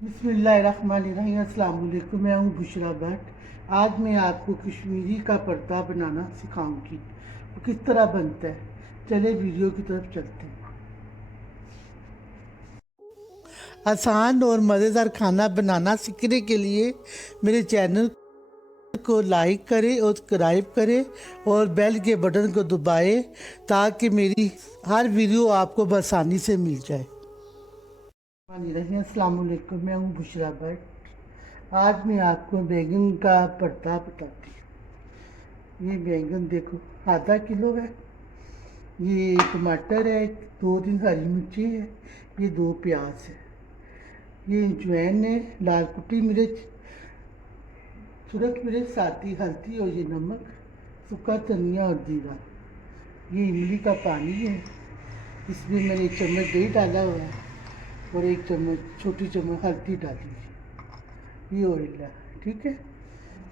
बिस्मिल्लाहिर्रहमानिर्रहीम। अस्सलाम वालेकुम। मैं हूँ बुशरा भट्ट। आज मैं आपको कश्मीरी का पर्दा बनाना सिखाऊंगी। वो किस तरह बनता है, चले वीडियो की तरफ चलते हैं। आसान और मज़ेदार खाना बनाना सीखने के लिए मेरे चैनल को लाइक करें और सब्सक्राइब करें और बेल के बटन को दबाएं ताकि मेरी हर वीडियो आपको आसानी से मिल जाए। अस्सलाम वालेकुम। मैं हूँ बुशरा भट्ट। आज मैं आपको बैंगन का भरता बताती हूँ। ये बैंगन देखो, आधा किलो है। ये टमाटर है, 2-3 हरी मिर्ची है, ये 2 प्याज है, ये अजवाइन है, लाल कुटी मिर्च, सुरख मिर्च, सादी हल्दी और ये नमक, सूखा धनिया और जीरा। ये इमली का पानी है। इसमें मैंने 1 चम्मच दही डाला हुआ है और 1 चम्मच छोटी चम्मच हल्दी डाली है। ये ऑयल है, ठीक है।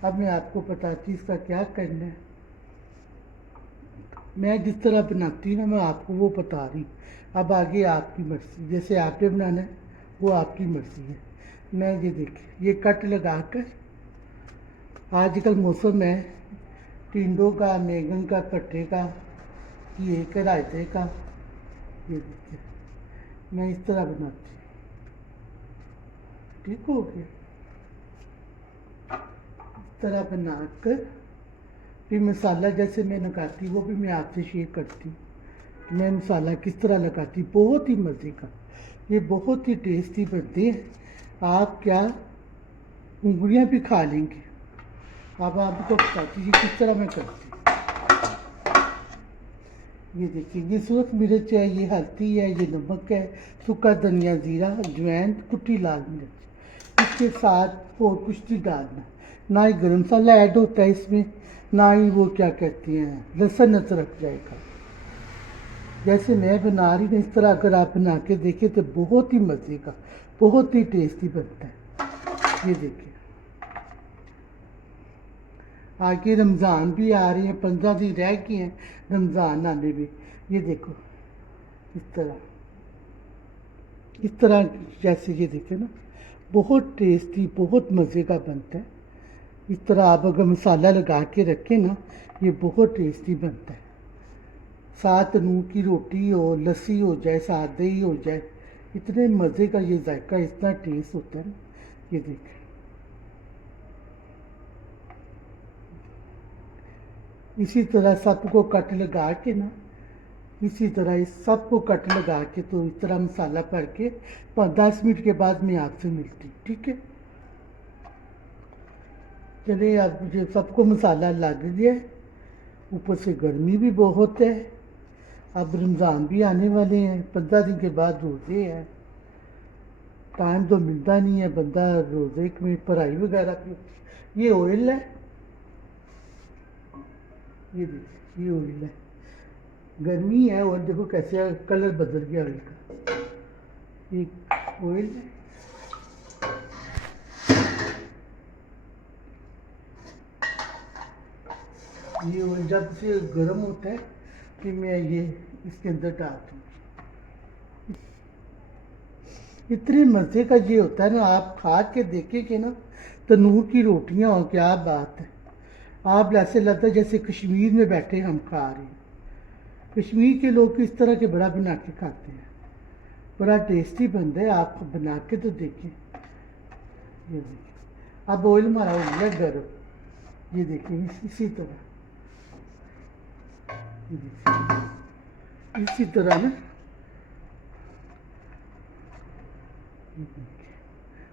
अब मैं आपको बताती हूँ इसका क्या करना है। मैं जिस तरह बनाती हूँ ना, मैं आपको वो बता रही हूँ। अब आगे आपकी मर्ज़ी, जैसे आपने बनाना है वो आपकी मर्ज़ी है। मैं ये देखिए, ये कट लगा कर, आजकल मौसम है टिंडों का, बैंगन का, कट्टे का, ये के रायते का। ये देखिए, मैं इस तरह बनाती हूँ। ठीक हो गया। इस तरह बनाकर फिर मसाला जैसे मैं लगाती हूँ वो भी मैं आपसे शेयर करती हूँ। मैं मसाला किस तरह लगाती हूँ, बहुत ही मज़े का, ये बहुत ही टेस्टी बनते हैं। आप क्या उंगलियां भी खा लेंगे। अब आपको बताती हूँ किस तरह मैं करती हूँ। ये देखिए, ये सूरख मिर्च है, ये हल्दी है, ये नमक है, सूखा धनिया, जीरा, अजवाइन, कुटी लाल मिर्च। इसके साथ और कुछ नहीं डालना, ना ही गर्म मसाला ऐड होता है इसमें, ना ही वो क्या कहते हैं लहसुन अदरक जाएगा। जैसे मैं बना रही हूँ इस तरह अगर आप बना के देखें तो बहुत ही मज़े का, बहुत ही टेस्टी बनता है। ये देखिए, आगे रमज़ान भी आ रही है, 15 दिन रह गए हैं रमज़ान आने में। ये देखो, इस तरह जैसे ये देखे ना, बहुत टेस्टी, बहुत मज़े का बनता है। इस तरह आप अगर मसाला लगा के रखें ना, ये बहुत टेस्टी बनता है। साथ नून की रोटी हो, लस्सी हो जाए, साथ दही हो जाए, इतने मज़े का ये जायका, इतना टेस्ट होता है ना। ये देखें, इसी तरह सबको कट लगा के ना, इसी तरह इस सबको कट लगा के तो इस तरह मसाला भर के 10 मिनट के बाद मैं आपसे मिलती, ठीक है। चलिए, अब मुझे सबको मसाला लग गया है। ऊपर से गर्मी भी बहुत है। अब रमज़ान भी आने वाले हैं, 15 दिन के बाद रोज़े हैं। टाइम तो मिलता नहीं है, बंदा रोज़े में पढ़ाई वगैरह की। ये ऑयल है, ये देखिए, ये ऑयल है। गर्मी है और देखो कैसे कलर बदल गया ऑयल का। ये ऑयल है। ये ऑयल जब से गर्म होता है कि मैं ये इसके अंदर डालती हूँ। इतने मज़े का ये होता है ना, आप खा के देखेंगे ना, तनूर की रोटियां हो, क्या बात है। आप ऐसे लगता है जैसे कश्मीर में बैठे हम खा रहे हैं। कश्मीर के लोग इस तरह के बड़ा बना के खाते हैं, बड़ा टेस्टी बनता है। आप बना के तो देखें। ये देखिए, अब ऑयल हमारा हो गया गर्म। ये देखिए, इसी तरह, ये देखिए, इसी तरह ना,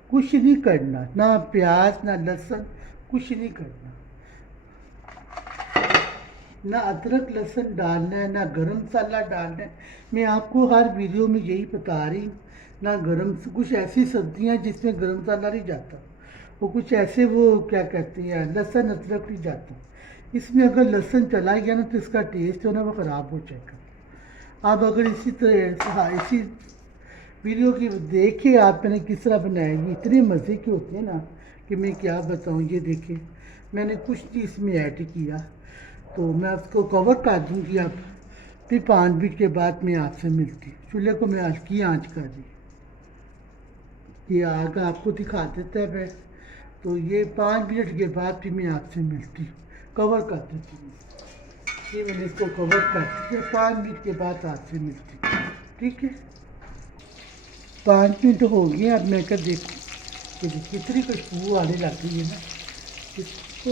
कुछ नहीं करना, ना प्याज ना लहसुन, कुछ नहीं करना, ना अदरक लहसुन डालना है, ना गरम मसाला डालना है। मैं आपको हर वीडियो में यही बता रही हूँ। ना गरम, कुछ ऐसी सब्जियाँ जिसमें गरम मसाला नहीं जाता, वो कुछ ऐसे वो क्या कहते हैं लहसुन अदरक नहीं जाता। इसमें अगर लहसुन चला गया ना तो इसका टेस्ट जो है ना वो ख़राब हो जाएगा। आप अगर इसी तरह, हाँ, इसी वीडियो की देखिए आप, मैंने किस तरह बनाया। ये इतने मज़े के होते हैं ना कि मैं क्या बताऊँ। ये देखिए, मैंने कुछ चीज़ इसमें ऐड किया, तो मैं उसको कवर कर दूँगी। अब फिर 5 मिनट के बाद मैं आपसे मिलती। चूल्हे को मैं हल्की आंच कर दी। ये आग आपको दिखा देता है मैं। तो ये 5 मिनट के बाद फिर मैं आपसे मिलती हूँ, कवर कर देती हूँ। ये मैंने इसको कवर कर दिया, 5 मिनट के बाद आपसे मिलती हूँ, ठीक है। 5 मिनट हो गए, अब मैं कर देखूँ कि कितनी खुशबू आने लग गई है ना इसको।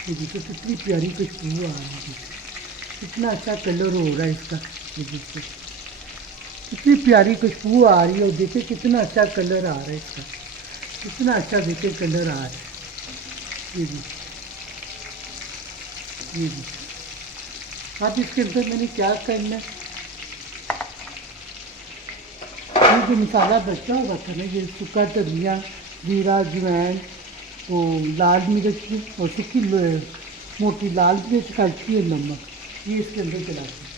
ये देखो कितनी प्यारी खुशबू आ रही है, कितना अच्छा कलर हो रहा है इसका। ये देखो कितनी प्यारी खुशबू आ रही है, और देखिए कितना अच्छा कलर आ रहा है इसका, कितना अच्छा देखिए कलर आ रहा है। ये देखिए, ये देखिए। अब इसके अंदर मैंने क्या करना है, ये जो मसाला बचा हुआ था ना, ये सूखा धनिया, जीरा, अजवाइन, वो लाल मिर्च और सूखी मोटी लाल मिर्च, हल्की और नमक, ये इसके अंदर चलाते हैं।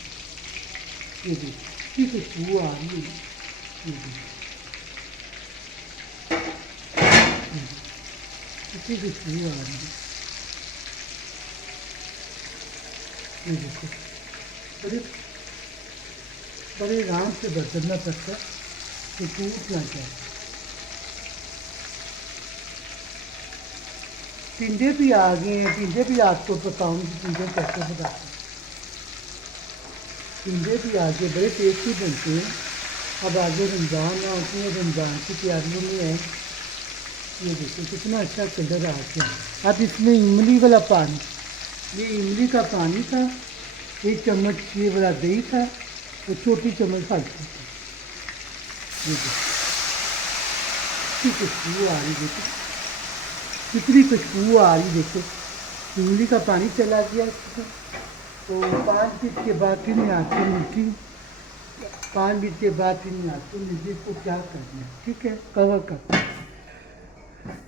ये देखिए कितनी खुशबू आ रही है। ये देखिए कितनी खुशबू आ रही है। ये देखो बड़े बड़े आराम से बदलना पड़ता है तो टूट ना जाए। टिंडे भी आ गए हैं, टिंडे भी आपको बताऊंगी टिंडे कैसे बनाते हैं। टिंडे भी आगे बड़े टेस्टी बनते हैं। अब आगे रमज़ान आते हैं, रमज़ान की तैयारियों में है। ये देखो कितना अच्छा कलर आ गया। अब इसमें इमली वाला पानी, ये इमली का पानी था, 1 चम्मच ये वाला दही था, और छोटी चम्मच हल्दी थी। ये देखो कितनी खुशबू आ रही, देखो कितनी खुशबू आ रही, देखो इमली का पानी चला गया इसमें। तो 5 मिनट के बाद फिर मैं आपसे मिलती हूँ, 5 मिनट के बाद फिर मैं आपसे मिलती हूँ। इसको क्या करना है, ठीक है, कवर कर।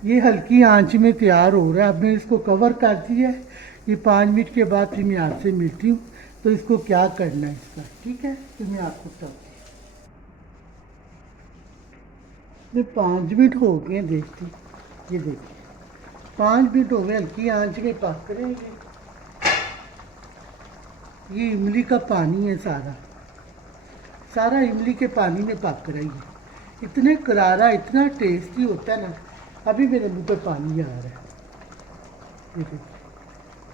ये हल्की आंच में तैयार हो रहा है, अब मैं इसको कवर कर दिया है। ये 5 मिनट के बाद फिर मैं आपसे मिलती हूँ, तो इसको क्या करना है इसका, ठीक है, तो मैं आपको बताऊँ। ये 5 मिनट हो गए हैं, देखती, ये देखिए 5 मिनट हो गए, हल्की आंच में पक रहे हैं। ये इमली का पानी है, सारा सारा इमली के पानी में पक रही है। इतने करारा, इतना टेस्टी होता है ना, अभी मेरे मुंह पे पानी आ रहा है। ये देखिए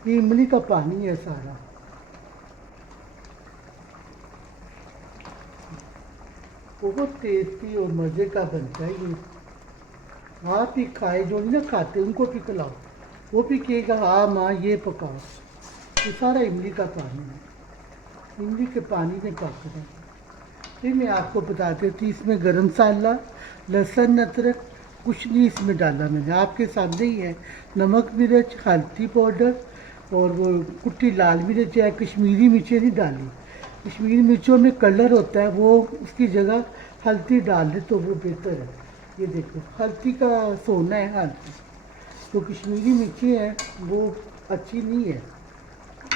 ये इमली का पानी है सारा। बहुत टेस्टी और मज़े का बनता है ये। आप ही खाए, जो नहीं ना खाते उनको भी खिलाओ, वो भी कहेगा हाँ माँ ये पकाओ। ये सारा इमली का पानी है, इमली के पानी में पक रहा है। फिर मैं आपको बता देती, इसमें गरम मसाला, लहसुन, अदरक कुछ नहीं इसमें डाला मैंने, आपके सामने ही है। नमक, मिर्च, हल्दी पाउडर, और वो कुट्टी लाल मिर्च है, कश्मीरी मिर्चें नहीं डाली। कश्मीरी मिर्चों में कलर होता है, वो उसकी जगह हल्दी डाल दे तो वो बेहतर है। ये देखो हल्दी का सोना है हल्दी, तो कश्मीरी मिर्ची है वो अच्छी नहीं है,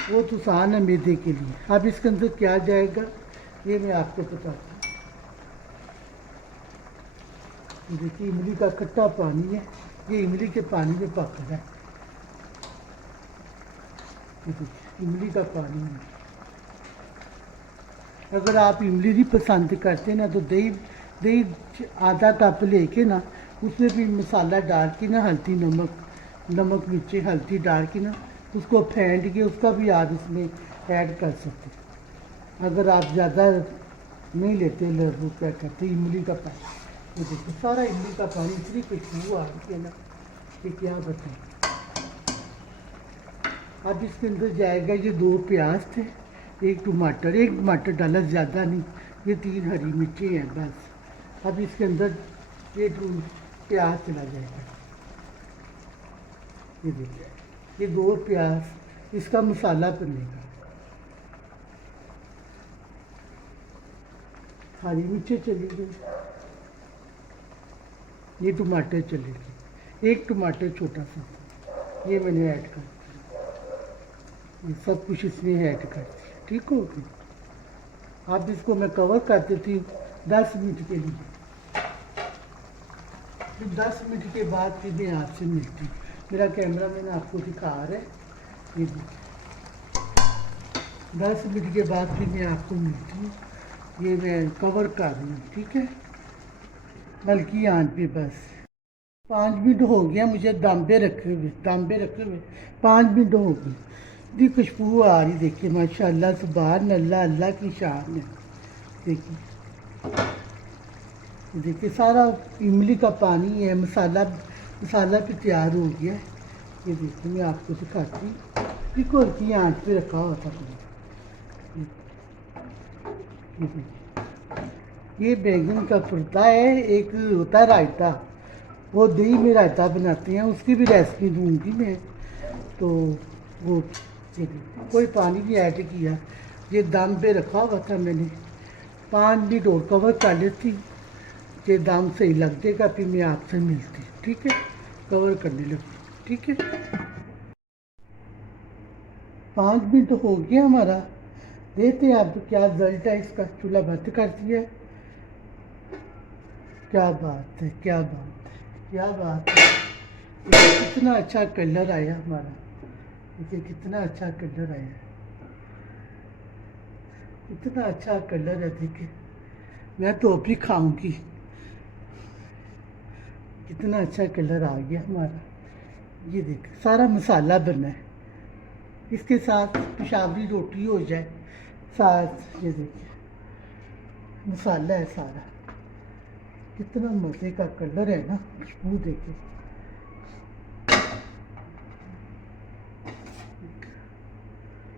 वो नुकसान है मैदे के लिए। अब इसके अंदर क्या जाएगा ये मैं आपको बताती हूँ। देखिए इमली का खट्टा पानी है, ये इमली के पानी में पक रहा है। ये देखिए इमली का पानी है। अगर आप इमली नहीं पसंद करते ना, तो दही दही आधा कप लेके ना, उसमें भी मसाला डाल के ना, हल्दी, नमक मिर्ची हल्दी डाल के ना, उसको फेंट के उसका भी आप इसमें ऐड कर सकते हैं। अगर आप ज़्यादा नहीं लेते, वो क्या कहते हैं इमली का पानी, तो देखो सारा इमली का पानी इतनी खुशबू आ रही है ना कि क्या बताएं। अब इसके अंदर जाएगा, ये 2 प्याज थे, एक टमाटर डाला, ज़्यादा नहीं, ये 3 हरी मिर्ची हैं बस। अब इसके अंदर ये प्याज चला जाएगा। ये देखिए ये 2 प्याज, इसका मसाला बनेगा। हरी मिर्चें चली गई, ये टमाटर चले गए, एक टमाटर छोटा सा, ये मैंने ऐड कर दिया। ये सब कुछ इसमें ऐड कर दिया, ठीक हो गया। अब इसको मैं कवर कर देती हूँ 10 मिनट के लिए। फिर 10 मिनट के बाद फिर मैं आपसे मिलती हूँ। मेरा कैमरा मैन आपको दिखा रहा है, ये देखिए 10 मिनट के बाद फिर मैं आपको मिलती हूँ। ये मैं कवर कर रही हूँ, ठीक है। हल्की आंच पे बस। 5 मिनट हो गया मुझे दम पे रखे हुए, 5 मिनट हो गए। जी खुशबू आ रही, देखिए माशाल्लाह सुभान अल्लाह, अल्लाह की शान है। देखिए, देखिए सारा इमली का पानी है, मसाला मसाला भी तैयार हो गया है। ये देखिए मैं आपको दिखाती हूँ, बिल्कुल की आंच पे रखा हुआ था मैंने। ये देखिए, ये बैंगन का भरता है। एक होता है रायता, वो दही में रायता बनाते हैं, उसकी भी रेसिपी दूंगी मैं। तो वो ये देखिए, कोई पानी नहीं ऐड किया, ये दम पे रखा हुआ था मैंने। 5 मिनट और कवर कर लेती, ये दाम सही लग जाएगा, फिर मैं आपसे मिलती। ठीक है, कवर करने लगती। ठीक है, 5 मिनट हो गया हमारा। देखते हैं आप क्या रिजल्ट है इसका। चूल्हा बंद कर दिया है। क्या बात है, क्या बात है, क्या बात है। देखिए कितना अच्छा कलर आया हमारा, देखिए कितना अच्छा कलर आया, इतना अच्छा कलर है। देखिए मैं तो अभी खाऊंगी, कितना अच्छा कलर आ गया हमारा। ये देखिए सारा मसाला बना है, इसके साथ पेशावरी रोटी हो जाए साथ। ये देखिए मसाला है सारा, कितना मज़े का कलर है ना। खुशबू देखिए,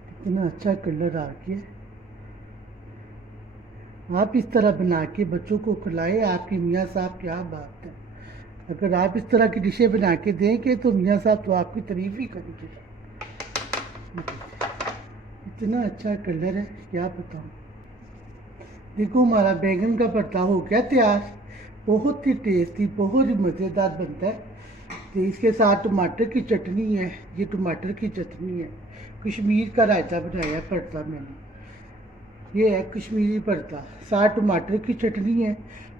कितना अच्छा कलर आ गया। आप इस तरह बना के बच्चों को खिलाएं, आपके मियाँ साहब क्या बात है। अगर आप इस तरह की डिशें बना के देंगे तो मियाँ साहब तो आपकी तारीफ ही करेंगे। इतना अच्छा कलर है, क्या बताऊँ। देखो हमारा बैंगन का भरता हो गया तैयार, बहुत ही टेस्टी, बहुत ही मज़ेदार बनता है। तो इसके साथ टमाटर की चटनी है, ये टमाटर की चटनी है। कश्मीर का रायता बनाया भरता मैंने, ये है कश्मीरी भरता। साथ टमाटर की चटनी है,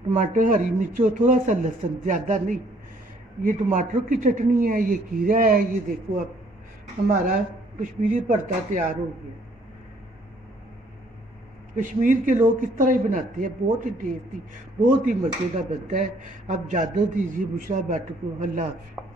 टमाटर, हरी मिर्च और थोड़ा सा लहसुन, ज़्यादा नहीं। ये टमाटर की चटनी है, ये खीरा है। ये देखो अब हमारा कश्मीरी भरता तैयार हो गया। कश्मीर के लोग इस तरह ही बनाते हैं, बहुत ही टेस्टी, बहुत ही मज़े का बनता है। आप इजाज़त दीजिए बुशरा भट्ट को। अल्लाह हाफ़िज़।